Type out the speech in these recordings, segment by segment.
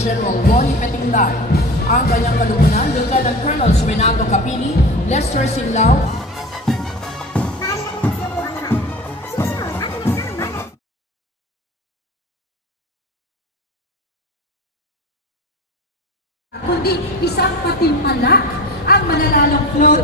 General Ronnie Petinglay. Ang kanyang kalumunan, Lieutenant Colonel Renato Capini, Lester Sinlao, kundi isang patimpanak ang mananalang float.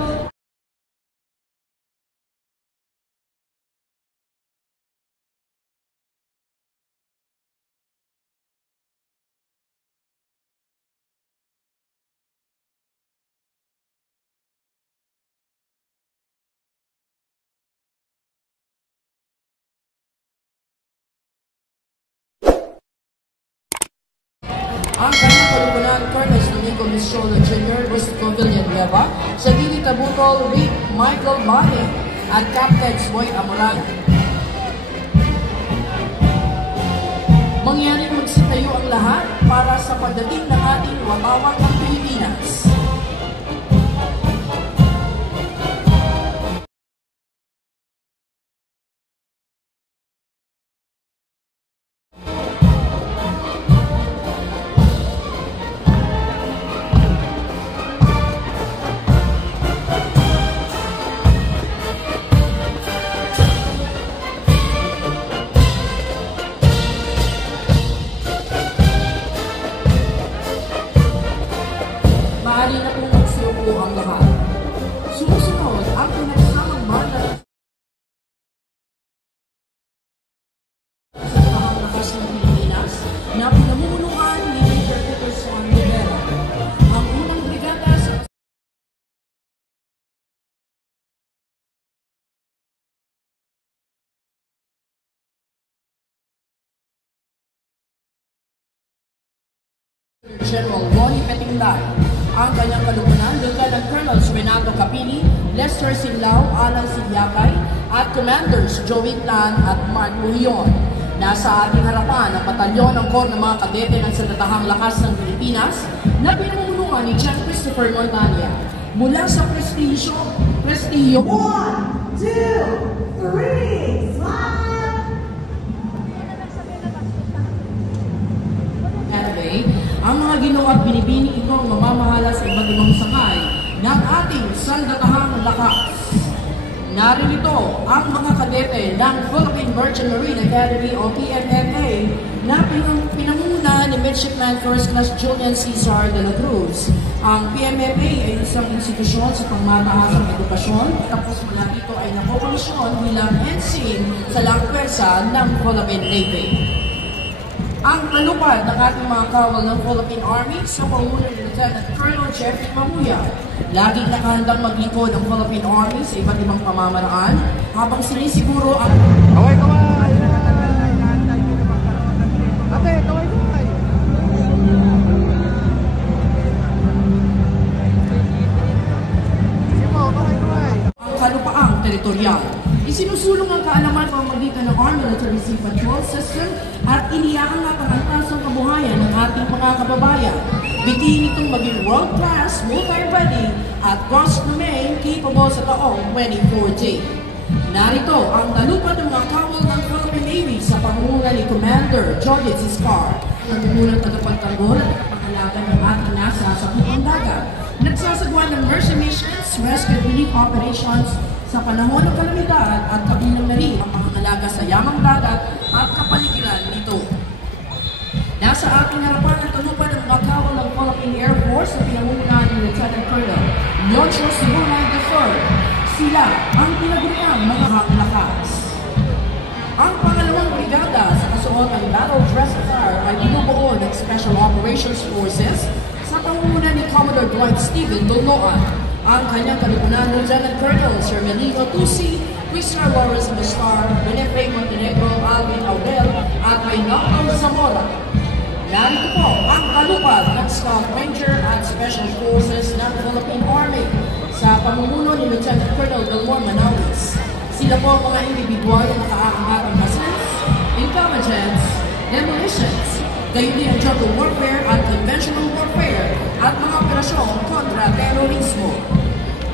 Ang kanyang kalumunan, Colonel Domingo Mischolo Jr., Gusto Villanueva, sa Dili Tabutol, Rick Michael Bane, at Captain Boy Amoran. Mangyaring magsitayo ang lahat para sa pagdating ng ating watawang ng Pilipinas. Maaari na pong magsuko ang lahat. Sumusunod ang pinagsamang banda sa Datahang Lakas ng Pilipinas na pinamumunuan ni Major Peterson Rivera. Ang unang brigada sa General Ronnie Petinglay. Ang kanyang kalumunan, Lieutenant Colonel Renato Capini, Lester Sinlao, Alan Silyakay, at Commanders Joey Plan at Mark Muhion. Nasa ating harapan ang batalyon ng Corps ng mga kadete ng Sandatahang Lakas ng Pilipinas na pinamumunuan ni John Christopher Montania. Mula sa prestigyo. 1, 2, 3, slide! Ang mga ginawa at binibini itong mamamahala sa iba't ibang sakay ng ating Sandatahang Lakas. Naririto ang mga kadete ng Philippine Merchant Marine Academy o PMMA na pinamumunan ni Midshipman First Class Julian Cesar de la Cruz. Ang PMMA ay isang institusyon sa pangmatahasang edukasyon, tapos mula dito ay nakokomisyon bilang ensign sa langpwersa ng Philippine Navy. Ang palupad ng ating mga kawal ng Philippine Army sa pangunan ni Lieutenant Colonel Jeffrey Mamuya. Laging nakahandang maglingkod ng Philippine Army sa iba't ibang pamamaraan habang sinisiguro ang... Kaway! Ate, kaway! Ang kalupaang teritorial. Isinusulong ang kaalaman pamamagitan ng Armed Military Sea Patrol System at iniyaang ang pangantasang kabuhayan ng ating mga kababayan. Bitiin itong maging world-class, multi-ready at cross-domain capable sa taong 2014. Narito ang talupad ng mga kawal ng Philippine Navy sa pangunguna ni Commander Jorge Ciscar. Nangungulang tagapagtanggol at pangalaga ng ating nasa sa putong dagat. Nagsasagawa ng mercy missions, rescue relief operations sa panahon ng kalamidad at kabilang na rin ang mga alaga sa yamang dagat at kapaligiran nito. Nasa ating harapan ang talupad ng mga kawal ng Philippine Air Force sa pinangungunahan ni Lieutenant Colonel Leoncio Sibunay III. Sila ang pinaguriang mga lakas. Ang pangalawang brigada sa kasuot ng battle dress attire ay binubuo ng Special Operations Forces sa pangungunan ni Commodore Dwight Stephen Dolnoan. Ang kanyang kalumunan, Lieutenant Colonel Sir Melino Tusi, Mr. Lawrence Bastar, Winifred Montenegro, Alvin Aurel, at Reynaldo Zamora. Narito po ang kalupad ng Scout Ranger at Special Forces ng Philippine Army sa pamumuno ni Lieutenant Colonel Delmore Manawis. Sila po ang mga individual na nakaaangat ang missiles, intelligence, demolitions, gayon din ang jungle warfare at conventional warfare at mga operasyon kontra terorismo.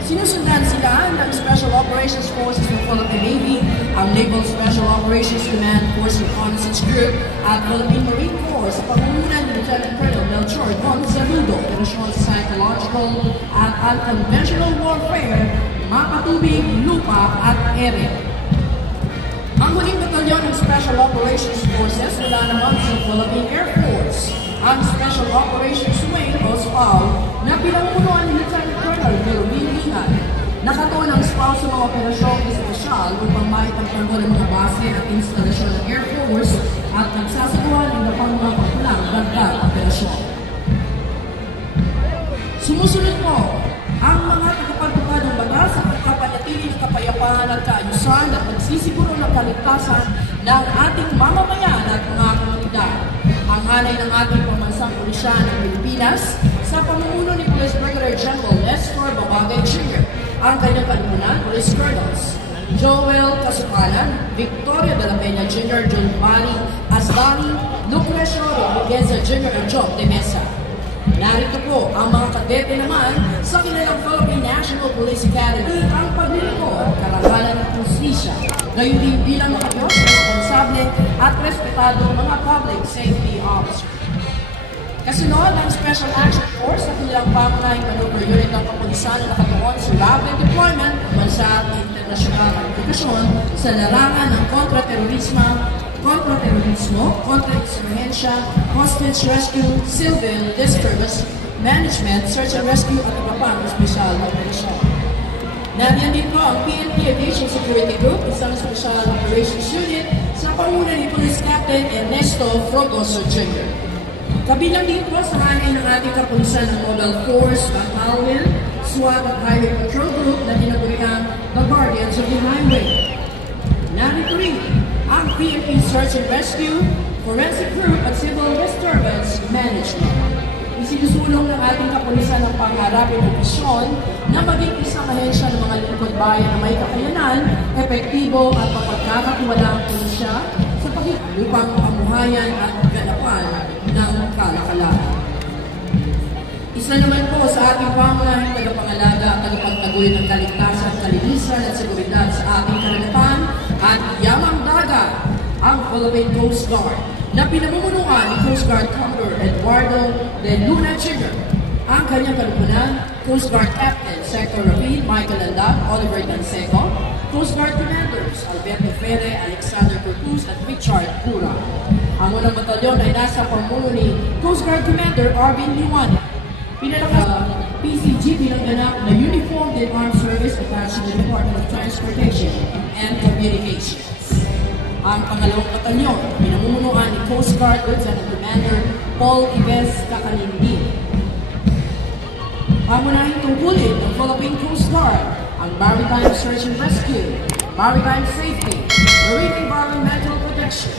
Sinusundan sila ng Special Operations Forces ng Philippine Navy, ang Naval Special Operations Command Force Reconnaissance Group at Philippine Marine Corps sa pangunguna ni Lieutenant Colonel operasyon sa psychological at unconventional warfare, mapatubig, lupa at ere. Ang huling batalyon ng Special Operations Forces mula naman sa Philippine Air Force, ang Special Operations Wing o SPAW na pinangunuan ni Lieutenant Colonel Melvin Lingan. Nakatuon ang SPAW sa mga operasyong espesyal upang maitagtanggol ang mga base at instalasyon ng Air Force at nagsasagawa ng iba pang mga pakulang dagdag operasyon. Sumusunod po ang mga tagapagtupad ng batas sa pagkapanatiling kapayapaan at kaayusan at magsisiguro ng kaligtasan ng ating mamamayan at mga komunidad. Ang hanay ng ating pambansang pulisya ng Pilipinas sa pamumuno ni Police Brigadier General Nestor Babagay Jr., ang kanyang kalimunan, Police Colonels Joel Casucalan, Victoria de la Peña Jr., John Bari Asdani, Lucrecio Rodriguez Jr. at John de Mesa. Narito po ang mga kadete naman sa kanilang Philippine National Police Academy ang paglilingkod, karangalan at justisya, gayon din bilang makayos, responsable at respetado mga public safety officers. Kasunod ang Special Action Force sa kanilang pangunahing maneuver unit ng kapulisan na nakatuon sa rapid deployment ng bansa at internasyonal aplikasyon sa larangan ng kontraterorismo, kontra-insurhensya, hostage rescue, civil disturbance management, search and rescue at iba pang espesyal na operasyon. Nariyan din po ang PNP Aviation Security Group, isang special operations unit sa panguna ni Police Captain Ernesto Frogoso Jr. Kabilang din po sa hanay ng ating kapulisan ng Mobile Force, Battalion, SWAT at Highway Patrol Group na tinaguriang the Guardians of the Highway. Narito rin ang PNP Search and Rescue, Forensic Group at Civil Disturbance Management. Isinusulong ng ating kapulisan ng pangarapin ng misyon na maging isang ahensya ng mga lingkod bayan na may kakayanan, epektibo at mapagkakatiwalaang pulisya sa pagkikupang pamuhayan at ganapan ng kalakalan. Isa naman po sa ating pangunahing tagapangalaga at tagapagtaguy ng kaligtasan, kalinisan at seguridad sa ating karagatan at yamang dagat, ang Philippine Coast Guard na pinamumunuan ni Coast Guard Commodore Eduardo de Luna Jr. Ang kanyang kalupunan, Coast Guard Captain Sector Rapid Michael Landag, Oliver Danseco, Coast Guard Commanders Alberto Ferre, Alexander Corpus at Richard Cura. Ang unang batalyon ay nasa pamuno ni Coast Guard Commander Arvin Liwan. Pinalakas PCG bilang ganap na Uniformed and Armed Service attached to the Department of Transportation and Communications. Ang pangalawang batalyon, pinamumunuan ni Coast Guard Lieutenant Commander Paul Ives Kakalindi. Pangunahing tungkulin ng Philippine Coast Guard ang Maritime Search and Rescue, Maritime Safety, Marine Environmental Protection,